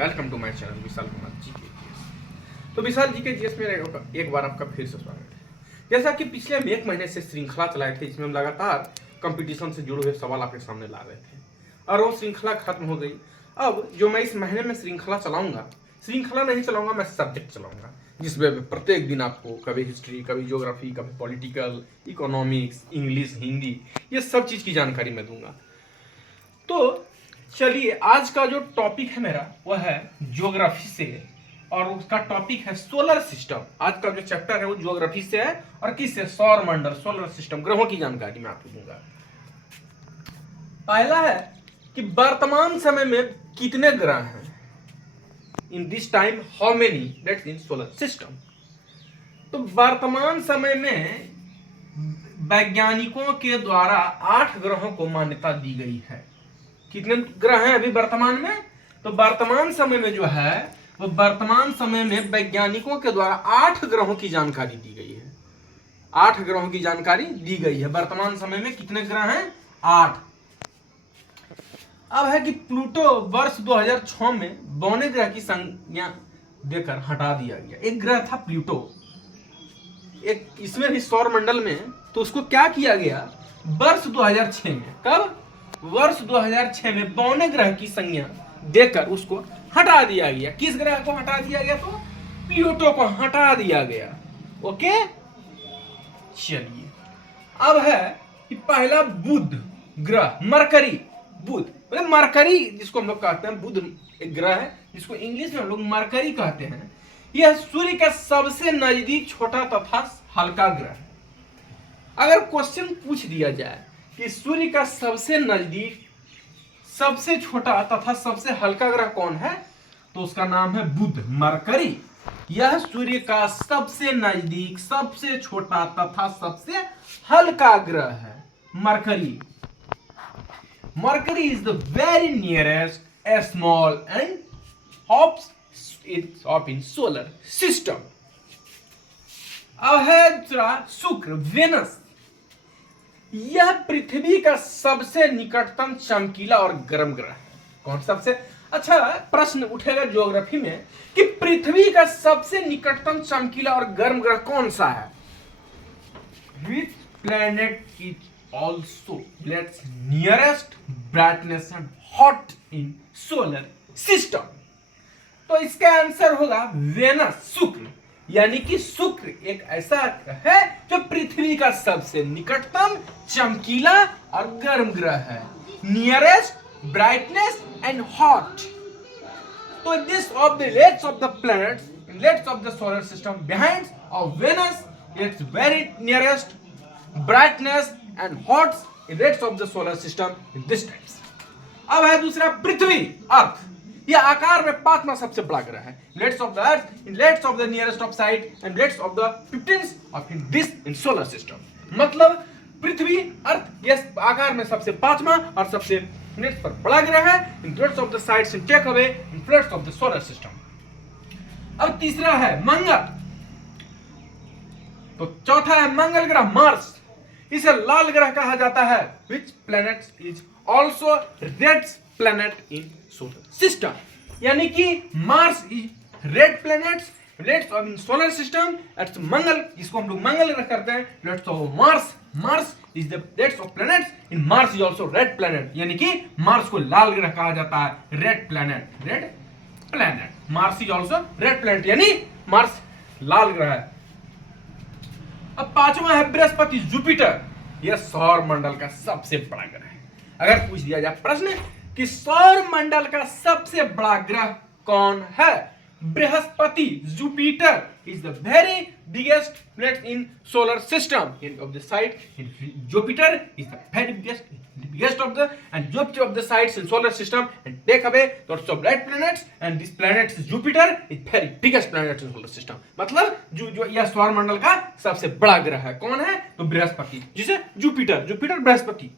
Welcome to my channel Vishal Kumar ji के GS. तो विशाल जी के जीएस में एक बार आपका फिर से स्वागत है। जैसा कि पिछले हम 1 महीने से श्रृंखला चलाए थे, इसमें हम लगातार कंपटीशन से जुड़े हुए सवाल आपके सामने ला रहे थे और वो श्रृंखला खत्म हो गई। अब जो मैं इस महीने में श्रृंखला चलाऊंगा, श्रृंखला नहीं चलाऊंगा, मैं सब्जेक्ट चलाऊंगा, जिसमें प्रत्येक दिन आपको कभी हिस्ट्री, कभी ज्योग्राफी, कभी पॉलिटिकल, इकोनॉमिक्स, इंग्लिश, हिंदी, ये सब चीज़ की जानकारी मैं दूंगा। तो चलिए, आज का जो टॉपिक है मेरा वह है ज्योग्राफी से, और उसका टॉपिक है सोलर सिस्टम। आज का जो चैप्टर है वो ज्योग्राफी से है और किससे? सौर मंडल, सोलर सिस्टम, ग्रहों की जानकारी मैं आपको दूंगा। पहला है कि वर्तमान समय में कितने ग्रह हैं? In this time how many that's in solar system. तो वर्तमान समय में वैज्ञानिकों के द्वारा 8 ग्रहों को मान्यता दी गई है। कितने ग्रह हैं अभी वर्तमान में? तो वर्तमान समय में जो है वो वर्तमान समय में वैज्ञानिकों के द्वारा 8 ग्रहों की जानकारी दी गई है। 8 ग्रहों की जानकारी दी गई है। वर्तमान समय में कितने ग्रह हैं? 8। अब है कि प्लूटो वर्ष 2006 में बौने ग्रह की संज्ञा देकर हटा दिया गया। एक ग्रह था प्लूटो, एक इसमें भी सौर मंडल में, तो उसको क्या किया गया वर्ष 2006 में? कब? वर्ष 2006 में बौने ग्रह की संज्ञा देकर उसको हटा दिया गया। किस ग्रह को हटा दिया गया? तो प्लूटो को हटा दिया गया। ओके, चलिए अब है कि पहला बुध ग्रह, मरकरी, बुध मतलब मरकरी जिसको हम लोग कहते हैं, बुध एक ग्रह है जिसको इंग्लिश में हम लोग मरकरी कहते हैं। यह सूर्य का सबसे नजदीक छोटा तथा हल्का ग्रह है। अगर क्वेश्चन पूछ दिया जाए कि सूर्य का सबसे नजदीक, सबसे छोटा तथा सबसे हल्का ग्रह कौन है, तो उसका नाम है बुध, मरकरी। यह सूर्य का सबसे नजदीक, सबसे छोटा तथा सबसे हल्का ग्रह है, mercury. Mercury is the very nearest small end of in solar system. अब है दूसरा शुक्र, वेनस। यह पृथ्वी का सबसे निकटतम चमकीला और गर्म ग्रह है। कौन सबसे? अच्छा, प्रश्न उठेगा ज्योग्राफी में कि पृथ्वी का सबसे निकटतम चमकीला और गर्म ग्रह कौन सा है? Which planet is also its nearest brightness and hot in solar system? तो इसका आंसर होगा वेनस, शुक्र। यानी कि शुक्र एक ऐसा ग्रह है जो पृथ्वी का सबसे निकटतम, चमकीला और गर्म ग्रह है। Nearest, brightness and hot. तो this of the let's of the planets, let's of the solar system behind of Venus, it's very nearest, brightness and hot in let's of the solar system in this times. अब है दूसरा पृथ्वी, अर्थ। यह आकार में 5वां सबसे बड़ा ग्रह है। Let's of the earth, in let's of the nearest of side and let's of the 15th of in this in solar system. मतलब पृथ्वी, अर्थ, यह आकार में सबसे 5वां और सबसे नेक्स्ट पर बड़ा ग्रह है। In let's of the sides in take away in let's of the solar system. अब तीसरा है मंगल। तो चौथा है मंगल ग्रह, मार्स। इसे लाल ग्रह कहा जाता है। Which planet is also red planet in solar system. यानी कि Mars is red planet let's of in solar system. It's Mangal, जिसको हम लोग मंगल ग्रह करते हैं, let's of Mars. Mars is the let's of planets in Mars is also red planet. यानी कि मार्स को लाल ग्रह कहा जाता है, red planet, red planet. Mars is also red planet, यानी मार्स लाल ग्रह है। अब 5वां है बृहस्पति, जुपिटर। यह सौर मंडल का सबसे बड़ा ग्रह है। अगर पूछ दिया जाए प्रश्न कि सौर मंडल का सबसे बड़ा ग्रह कौन है? Brihaspati, Jupiter is the very biggest planet in solar system. Of the side, Jupiter is the very biggest of the, and Jupiter of the sides in solar system, and take away lots of red planets, and this planet Jupiter is very biggest planet in solar system. मतलब जो यह सौर मंडल का सबसे बड़ा ग्रह है। कौन है? तो बृहस्पति, जिसे जुपिटर, जुपिटर बृहस्पति।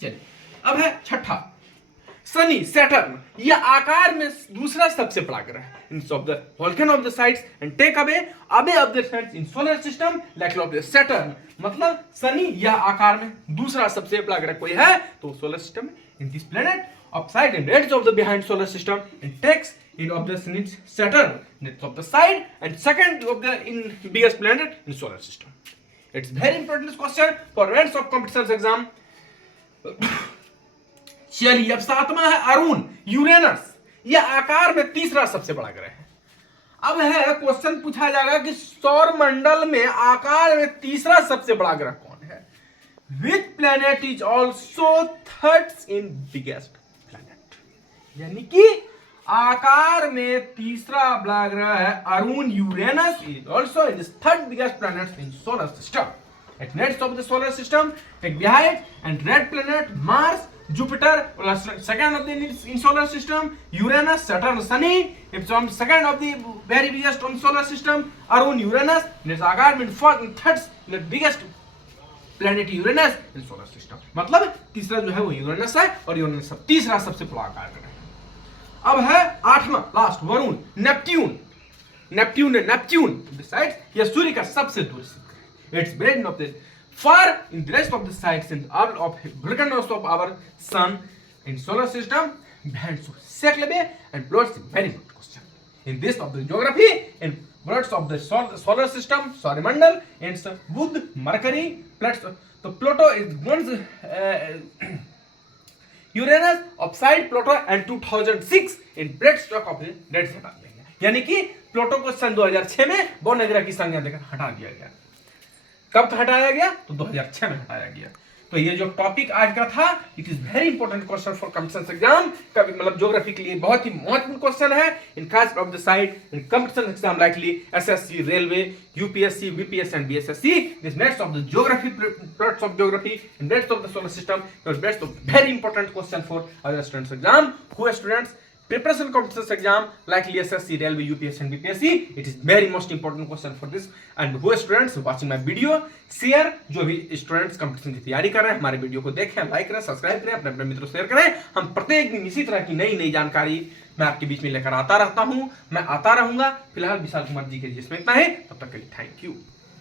चलिए, अब है छठा शनि, सैटर्न। यह आकार में दूसरा सबसे बड़ा ग्रह है। In of the volcano of the sides and take away of the sides in solar system like of the Saturn. मतलब शनि यह आकार में दूसरा सबसे बड़ा ग्रह कोई है तो solar system in this planet upside and radius of the behind solar system, and takes in of the Saturn, next of the side, and second of the in biggest planet in solar system. It's very important question for rents of competition exam. चलिए अब सातवां है Arun Uranus, यह आकार में तीसरा सबसे बड़ा ग्रह है। अब है क्वेश्चन पूछा जाएगा कि सौर मंडल में आकार में तीसरा सबसे बड़ा ग्रह कौन है? Which planet is also third in biggest planet, यानी कि आकार में तीसरा बड़ा ग्रह है Arun Uranus is also in third biggest planet in solar system. At next of the solar system, take behind and red planet Mars, Jupiter, second of the in solar system, Uranus, Saturn, Sunny. If on second of the very biggest on solar system, Arun, Uranus. Next आकार में fourth and third the biggest planet Uranus in solar system. मतलब तीसरा जो है वो Uranus है और Uranus तीसरा सबसे बड़ा आकार का है। अब है आठवां last Varun Neptune. Neptune decides यह सूर्य का सबसे दूर स्थित। It's brain of the far in the rest of the sites in all of brightness of our sun in solar system behind so Seclebe and plots very good question. In this of the geography in plots of the solar system, sorry mandal, and Buddha, Mercury, Pluto. So Pluto is once Uranus upside Pluto and 2006 in bread stock of the dead हटा दिया गया, यानी कि Pluto को सन 2006 में बौन ग्रह की संज्ञा देकर हटा दिया गया। कब हटाया गया? तो 2006 में हटाया गया। तो ये जो टॉपिक आज का था, it is very important question for competition exam, कभी मतलब ज्योग्राफी के लिए बहुत ही महत्वपूर्ण क्वेश्चन है in cast of the side in competition exam likely SSC, railway, UPSC, BPSC and BSSC. This next of the geography parts of geography in next of the solar system, next of very important question for other students exam who students preparation competition exam like SSC, Railway, UPSC and BPSC. It is very most important question for this. And who students watching my video, share, जो भी students competition की तैयारी कर रहे हैं हमारे video को देखें, लाइक करें, सब्सक्राइब करें, अपने अपने मित्रों शेयर करें। हम प्रत्येक दिन इसी तरह की नई जानकारी मैं आपके बीच में लेकर आता रहता हूँ, मैं आता रहूंगा। फिलहाल विशाल कुमार जी के जिसमें इतना है, तब तक के लिए थैंक यू।